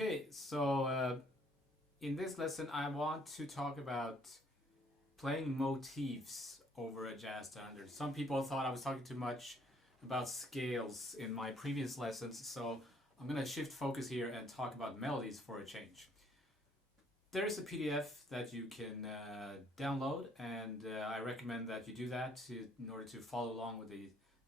Okay, so in this lesson I want to talk about playing motifs over a jazz standard. Some people thought I was talking too much about scales in my previous lessons, so I'm going to shift focus here and talk about melodies for a change. There is a PDF that you can download, and I recommend that you do that in order to follow along with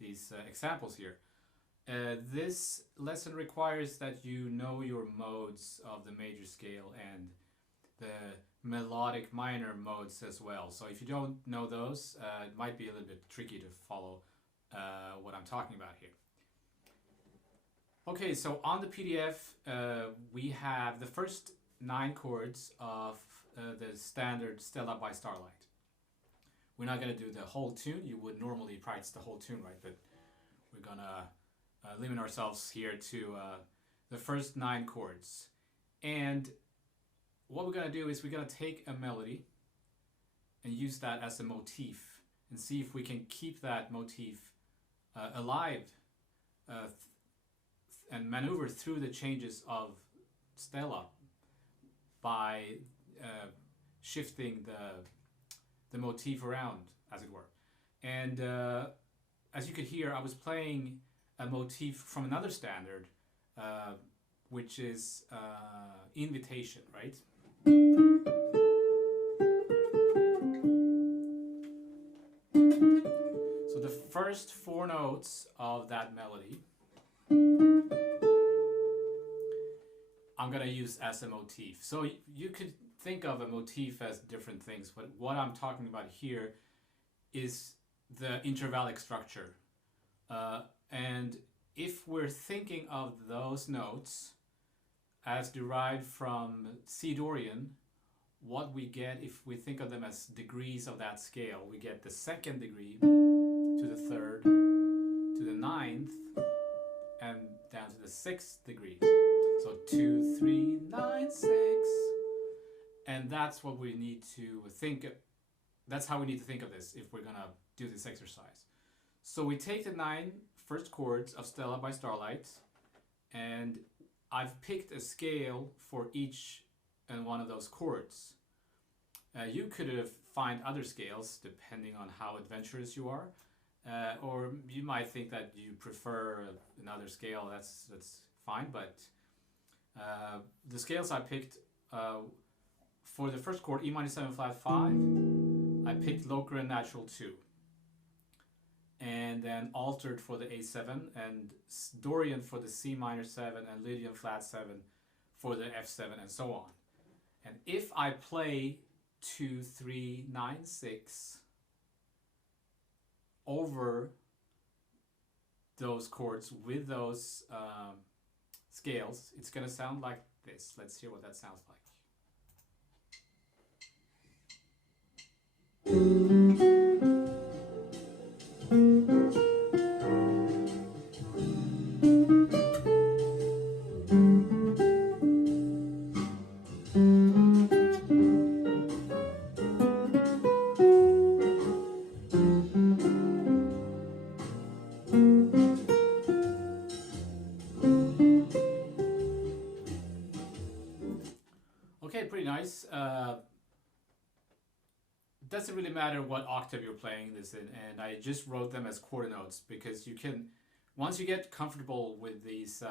these examples here. This lesson requires that you know your modes of the major scale and the melodic minor modes as well. So if you don't know those, it might be a little bit tricky to follow what I'm talking about here. Okay, so on the PDF we have the first 9 chords of the standard Stella by Starlight. We're not going to do the whole tune. You would normally practice the whole tune, right? But we're going to limit ourselves here to the first 9 chords. And what we're going to do is we're going to take a melody and use that as a motif and see if we can keep that motif alive and maneuver through the changes of Stella by shifting the motif around, as it were. And as you could hear, I was playing a motif from another standard, which is invitation, right? So the first 4 notes of that melody I'm gonna use as a motif. So you could think of a motif as different things, but what I'm talking about here is the intervallic structure. And if we're thinking of those notes as derived from C Dorian, what we get if we think of them as degrees of that scale, we get the 2nd degree to the 3rd, to the 9th, and down to the 6th degree. So 2, 3, 9, 6. And that's what we need to think of. That's how we need to think of this if we're gonna do this exercise. So we take the 9 first chords of Stella by Starlight, and I've picked a scale for each and one of those chords. You could find other scales depending on how adventurous you are, or you might think that you prefer another scale. That's fine, but the scales I picked for the first chord, E minor 7 flat 5, I picked Lohengrin natural 2. And then altered for the A7, and Dorian for the C minor 7, and Lydian flat 7 for the F7, and so on. And if I play 2, 3, 9, 6 over those chords with those scales, it's going to sound like this. Let's hear what that sounds like. Okay, pretty nice. It doesn't really matter what octave you're playing this in, and I just wrote them as quarter notes because you can, once you get comfortable with these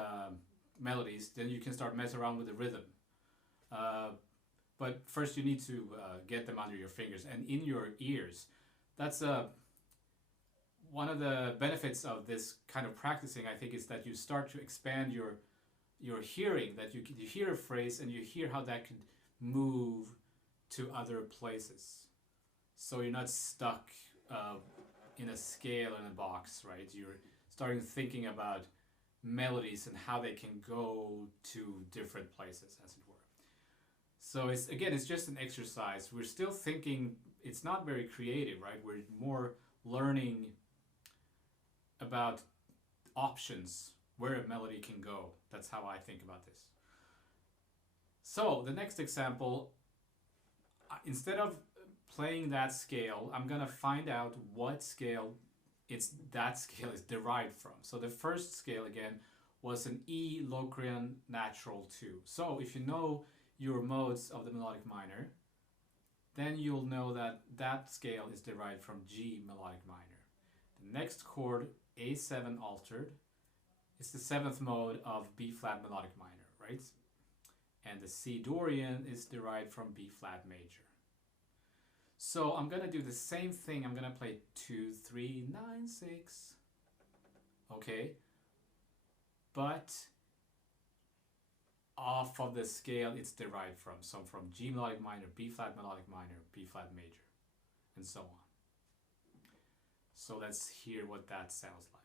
melodies, then you can start messing around with the rhythm. But first you need to get them under your fingers and in your ears. That's one of the benefits of this kind of practicing, I think, is that you start to expand your hearing, that you hear a phrase and you hear how that could move to other places. So you're not stuck in a scale in a box, right? You're starting thinking about melodies and how they can go to different places, as it were. So it's just an exercise. We're still thinking, it's not very creative, right? We're more learning about options, where a melody can go. That's how I think about this. So the next example, instead of playing that scale, I'm gonna find out what scale that scale is derived from. So the first scale again was an E Locrian natural 2. So if you know your modes of the melodic minor, then you'll know that that scale is derived from G melodic minor. The next chord, A7 altered, is the 7th mode of B flat melodic minor, right? And the C Dorian is derived from B flat major. So I'm gonna do the same thing. I'm gonna play 2, 3, 9, 6. Okay. But off of the scale it's derived from. So from G melodic minor, B flat melodic minor, B flat major, and so on. So let's hear what that sounds like.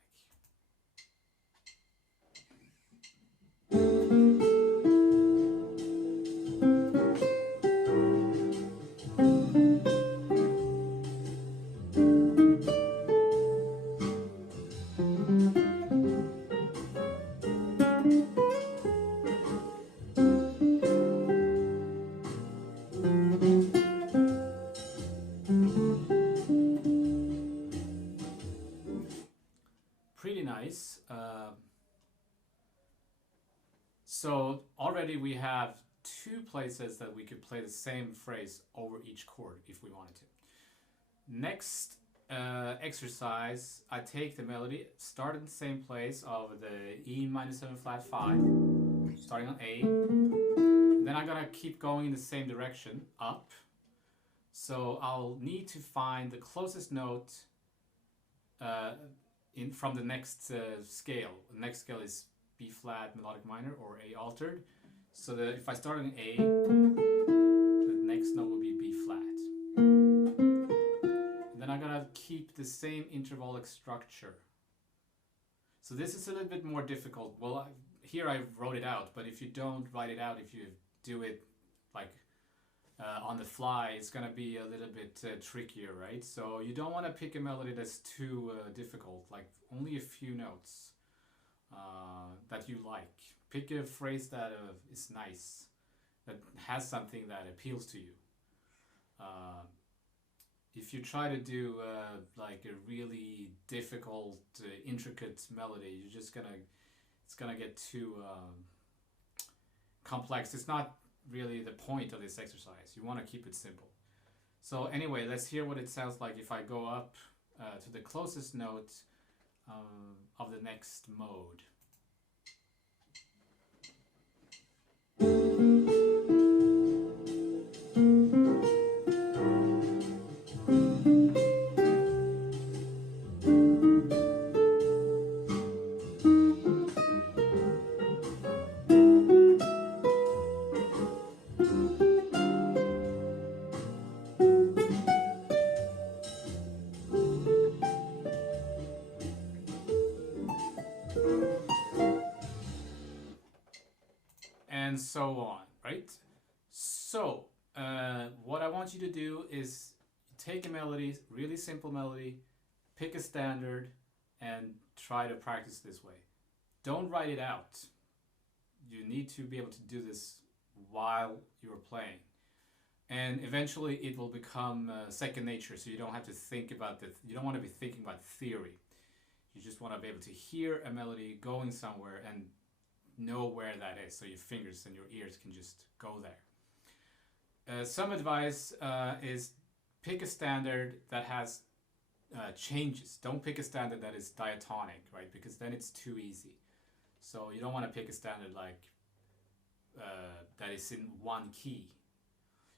Pretty nice. So already we have 2 places that we could play the same phrase over each chord if we wanted to. Next exercise, I take the melody, start in the same place of the E minor 7 flat 5, starting on A. Then I'm gonna keep going in the same direction, up. So I'll need to find the closest note from the next scale. The next scale is B flat melodic minor or A altered. So that if I start on A, the next note will be B flat. And then I'm gonna keep the same intervallic structure. So this is a little bit more difficult. Well, here I wrote it out, but if you don't write it out, if you do it like on the fly, it's gonna be a little bit trickier, right? So you don't want to pick a melody that's too difficult, like only a few notes that you like. Pick a phrase that is nice, that has something that appeals to you. If you try to do like a really difficult, intricate melody, it's gonna get too complex. It's not really the point of this exercise. You want to keep it simple. So anyway, let's hear what it sounds like if I go up to the closest note of the next mode. And so on, right? So what I want you to do is take a melody, really simple melody, pick a standard, and try to practice this way. Don't write it out. You need to be able to do this while you're playing. And eventually it will become second nature, so you don't have to think about you don't want to be thinking about theory. You just want to be able to hear a melody going somewhere and know where that is, so your fingers and your ears can just go there. Some advice is pick a standard that has changes. Don't pick a standard that is diatonic, right? Because then it's too easy. So you don't want to pick a standard like that is in one key.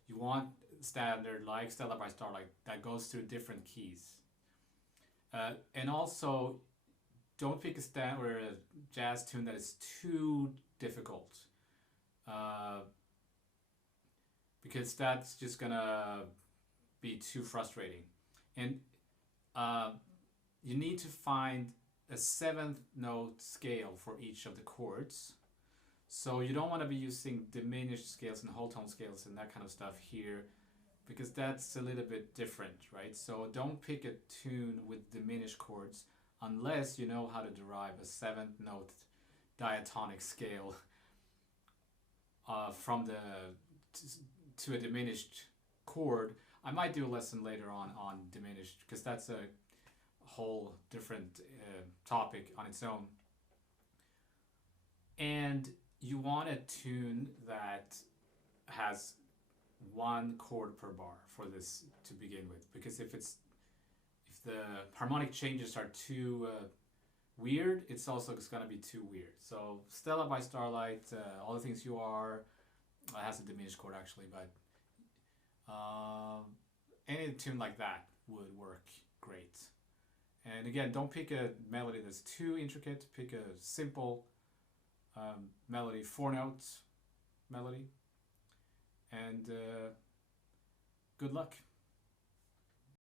You want standard like Stella by Starlight that goes through different keys. And also, don't pick a standard or a jazz tune that is too difficult, because that's just gonna be too frustrating. And you need to find a 7th note scale for each of the chords. So you don't want to be using diminished scales and whole tone scales and that kind of stuff here, because that's a little bit different, right? So don't pick a tune with diminished chords unless you know how to derive a 7th note diatonic scale from to a diminished chord. I might do a lesson later on diminished, because that's a whole different topic on its own. And you want a tune that has one chord per bar for this to begin with, because if the harmonic changes are too weird, it's also going to be too weird. So Stella by Starlight, All the Things You Are, has a diminished chord actually, but any tune like that would work great. And again, don't pick a melody that's too intricate. Pick a simple melody, 4-note melody, and good luck.